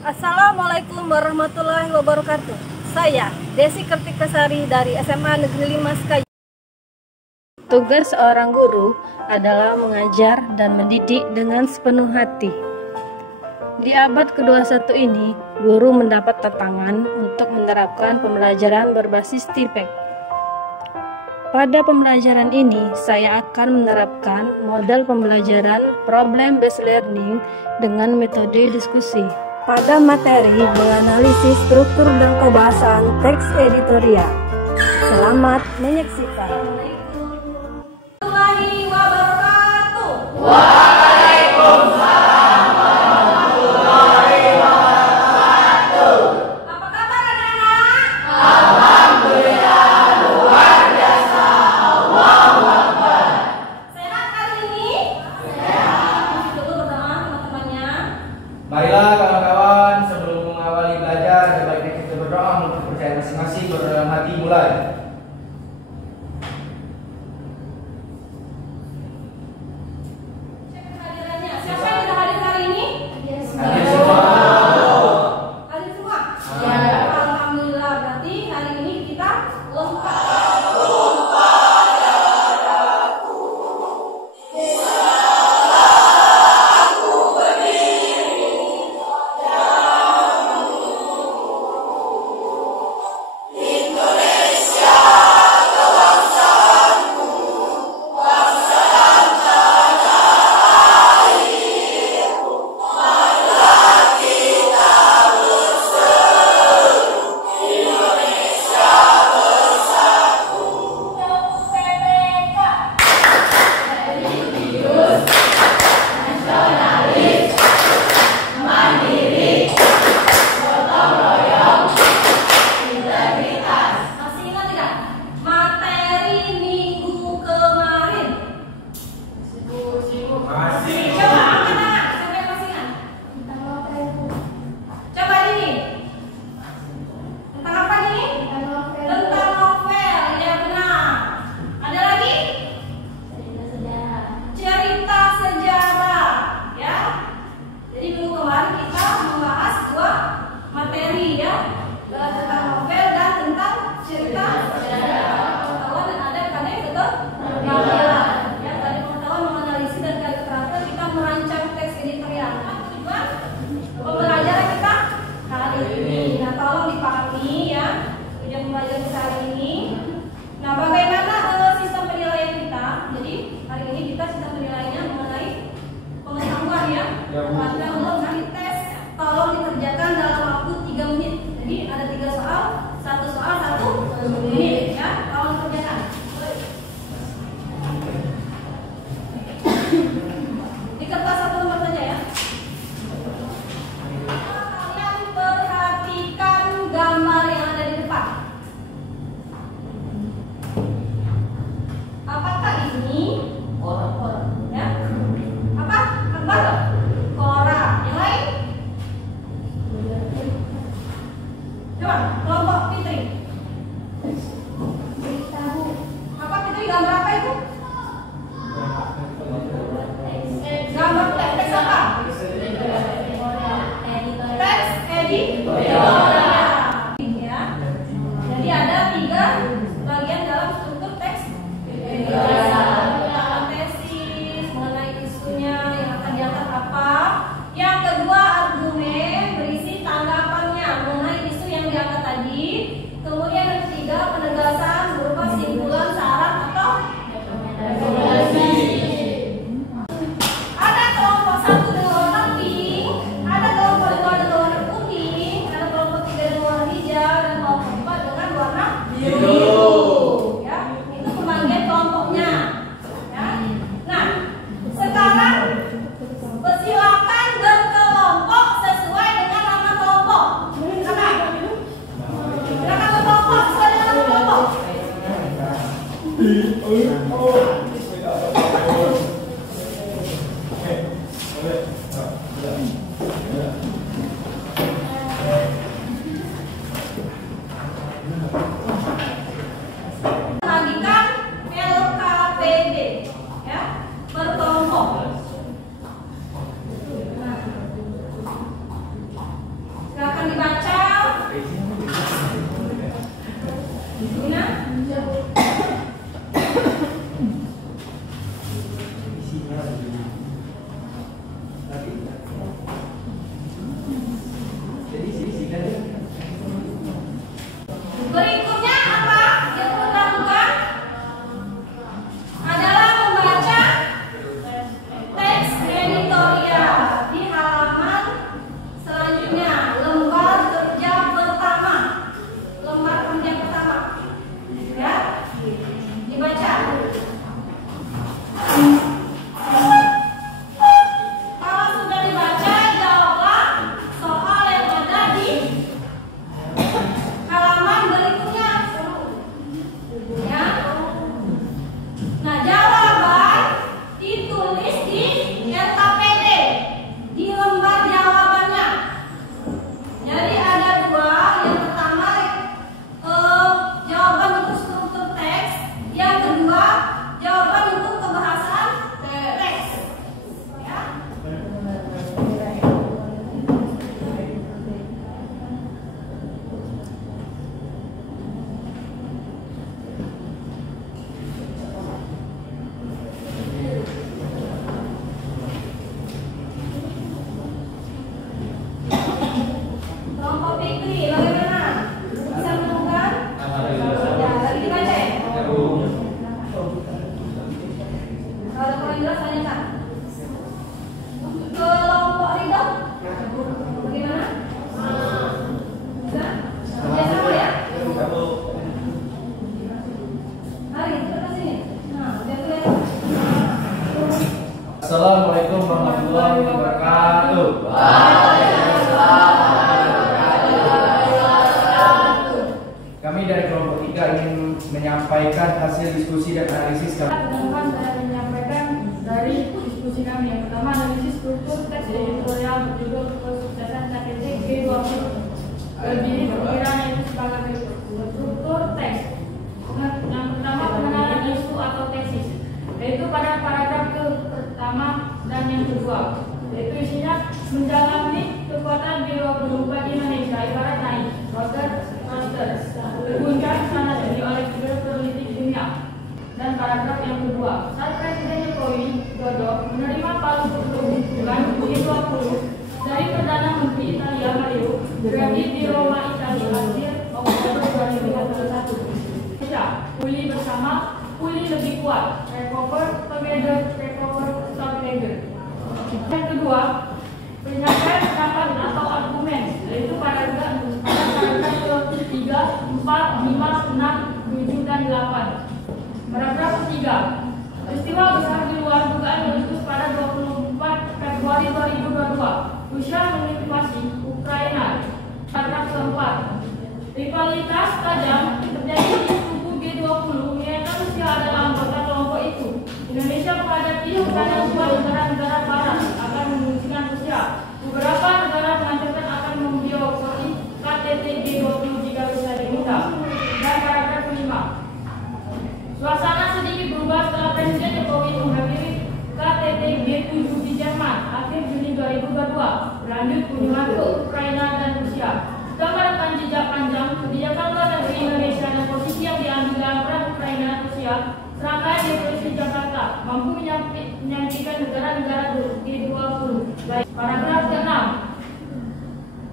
Assalamualaikum warahmatullahi wabarakatuh. Saya Desi Kartikasari dari SMA Negeri 5 Sekayu. Tugas seorang guru adalah mengajar dan mendidik dengan sepenuh hati. Di abad ke-21 ini, guru mendapat tantangan untuk menerapkan pembelajaran berbasis TIPEK. Pada pembelajaran ini, saya akan menerapkan model pembelajaran problem-based learning dengan metode diskusi. Pada materi menganalisis struktur dan kebahasaan teks editorial. Selamat menyaksikan. Warahmatullahi wabarakatuh. Waalaikumsalam warahmatullahi wabarakatuh. Apa kabar anak-anak? Alhamdulillah luar biasa. Allahu Akbar. Sehat hari ini? Sehat. Dulu bersama teman-temannya. Marilah kawan-kawan, sebelum mengawali belajar, sebaiknya kita berdoa untuk kepercayaan masing-masing berdalam hati. Mulai. Cek kehadirannya. Siapa yang sudah hadir hari ini? Hadir semua. Hadir semua? Ya. Alhamdulillah, berarti hari ini kita lengkap. Masih ingat tidak? Materi minggu kemarin. Masih. Coba angkat tangan, siapa yang masih ingat? Coba ini. Tentang apa ini? Tentang novel, ya benar. Ada lagi? Cerita sejarah, ya. Jadi minggu kemarin kita membahas dua materi, ya. Tentang novel dan tentang cerita sejarah. Pengetahuan dan ada kadang betul? Ya, tadi pengetahuan menganalisis dan karakter kita merancang teks editorial. Apa tujuan pembelajaran kita hari ini? Nah, tolong dipahami ya tujuan pembelajaran kita hari ini. Nah, bagaimana sistem penilaian kita? Jadi hari ini kita sistem penilaiannya mengenai pengetahuan ya. Pada mengenai tes, tolong dikerjakan dalam waktu 3 menit. Jadi ada 3 soal, 1 soal 1 menit ya. Tolong kerjakan. Di kertas 1 lembar saja ya. Kalian perhatikan gambar yang ada di depan. Apakah ini koran? Ya. Apa? Koran. Yang lain? Coba kelompok Fitri. Apa Fitri, gambar apa itu? Gambar teks apa? Teks editorial. Ya. Jadi ada 3 bagian dalam struktur teks editorial. Tentang tesis, mengenai isunya yang akan diangkat apa. Yang kedua, argumen berisi tanggapannya mengenai isu yang diangkat tadi. Kemudian yang ketiga, penegasan berupa simpulan, saran atau rekomendasi. Ada kelompok 1 dengan warna pink, ada kelompok 2 dengan warna kuning, ada kelompok 3 dengan warna hijau, dan kelompok 4 dengan warna biru. Ya, itu pembagian kelompoknya. Ya. Nah, sekarang silakan berkelompok sesuai dengan nama kelompok. Silakan. Silakan berkelompok sesuai dengan nama kelompok. Bagikan LKPD, ya, berkelompok. wabarakatuh. Kami dari kelompok 3 ingin menyampaikan hasil diskusi dan analisis kami. Teman-teman, saya menyampaikan dari diskusi kami. Yang pertama, analisis struktur teks editorial berjudul Kesuksesan KTT G20 berdiri perkiraan itu sebagai berikut. Struktur teks. Yang pertama, pengenalan isu atau tesis, yaitu pada paragraf pertama dan yang kedua, yaitu isinya mendalami kekuatan G20 bagi Indonesia ibarat naik roller coaster, berguncang sana sini oleh peneliti dunia. Dan paragraf yang kedua, saat Presiden Jokowi Dodo menerima Palu bukan G20 dari Perdana Menteri Italia Mario Draghi di Roma, Italia akhir Oktober 2021. Pulih bersama, pulih lebih kuat. Recover together, recover together. Yang kedua, penyampaian pendapat atau argumen, yaitu paragraf 3, 4, 5, 6, 7, dan 8. Paragraf 3. Peristiwa besar di luar dugaan meletus pada 24 Februari 2022. Rusia menginvasi Ukraina. Paragraf keempat. Rivalitas tajam terjadi di tubuh G20 mengingatkan Rusia adalah anggota kelompok itu. Indonesia menghadapi mekanisme negara-negara barat akan memungkinkan Rusia. Beberapa negara mengancamkan akan memboikot KTT G20 jika Rusia diminta. Dan paragraf 5. Suasana sedikit berubah setelah Presiden Jokowi menghadiri KTT G7 di Jerman akhir Juni 2022. Berlanjut kunjungan ke Ukraina dan Rusia. Gambarkan jejak panjang kebijakan luar negeri Indonesia dan posisi yang diambil dalam perang Ukraina dan Rusia. Serangkaian deklarasi Jakarta mampu menyampaikan negara-negara G20. Baik, paragraf ke-6.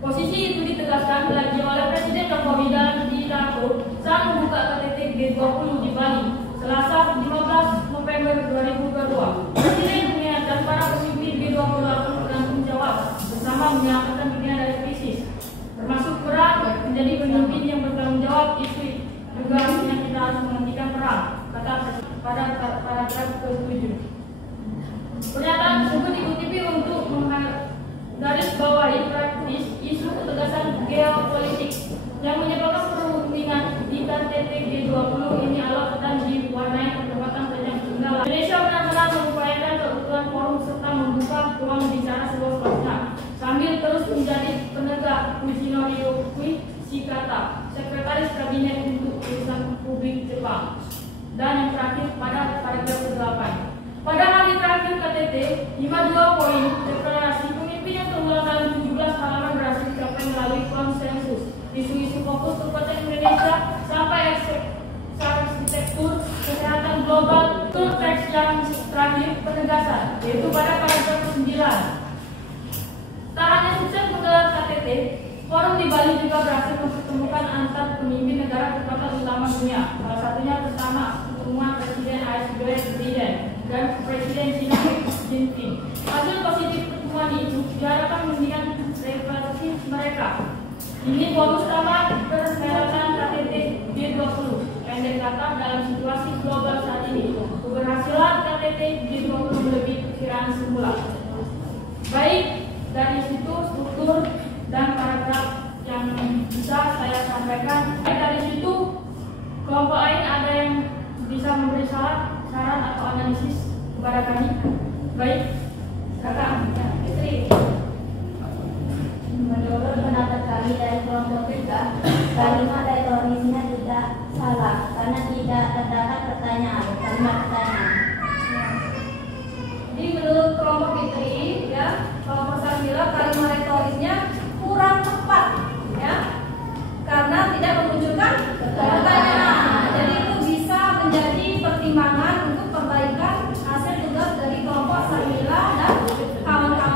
Posisi itu ditegaskan lagi oleh Presiden Jokowi dalam pidato saat membuka KTT G20 di Bali, Selasa 15 November 2022. Presiden mengingatkan para pemimpin G20 akan bertanggung jawab bersama menyelamatkan dunia dari krisis, termasuk perang. Menjadi pemimpin yang bertanggung jawab itu juga artinya kita harus menghentikan perang, kata pada paragraf ke-7. Pernyataan tersebut dikutip untuk menggaris bawahi praktis isu ketegasan geopolitik yang menyebabkan perundingan di KTT G20 ini alot dan diwarnai perdebatan banyak tunggal. Indonesia benar-benar mengupayakan keutuhan forum serta membuka ruang bicara seluas-luasnya sambil terus menjadi penegak Fujinori Shikata, Sekretaris Kabinet untuk Urusan Publik Jepang. Dan yang terakhir pada paragraf ke-8. Pada hari terakhir KTT, 52 poin deklarasi pemimpin yang termulang dalam 17 halaman berhasil dicapai melalui konsensus. Isu-isu fokus kekuatan Indonesia sampai arsitektur kesehatan global. Teks yang terakhir penegasan, yaitu pada paragraf 9. Tak hanya sukses menggelar KTT, forum di Bali juga berhasil mempertemukan antar pemimpin negara kekuatan utama dunia. Salah satunya bersama pertemuan Presiden ASB Biden dan Presiden China Xi Jinping. Hasil positif pertemuan itu diharapkan meningkatkan relasi mereka. Ini bonus tambah perhelatan KTT G20. Pendek kata, dalam situasi global saat ini, keberhasilan KTT G20 melebihi perkiraan semula. Baik, dari situ struktur dan paragraf yang bisa saya sampaikan. Baik, dari situ kelompok lain ada yang bisa memberi saran atau analisis kepada kami. Baik, kakak, Istri. Menurut pendapat kami dari kelompok 3, kalimat terorisnya tidak salah karena tidak terdapat pertanyaan, kalimat pertanyaan. Jadi menurut kelompok Fitri, ya, kelompok Samila kalimat retorisnya kurang tepat, ya, karena tidak memunculkan pertanyaan. Jadi itu bisa menjadi pertimbangan untuk perbaikan hasil tugas dari kelompok Samila dan kawan-kawan.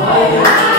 Waalaikumsalam.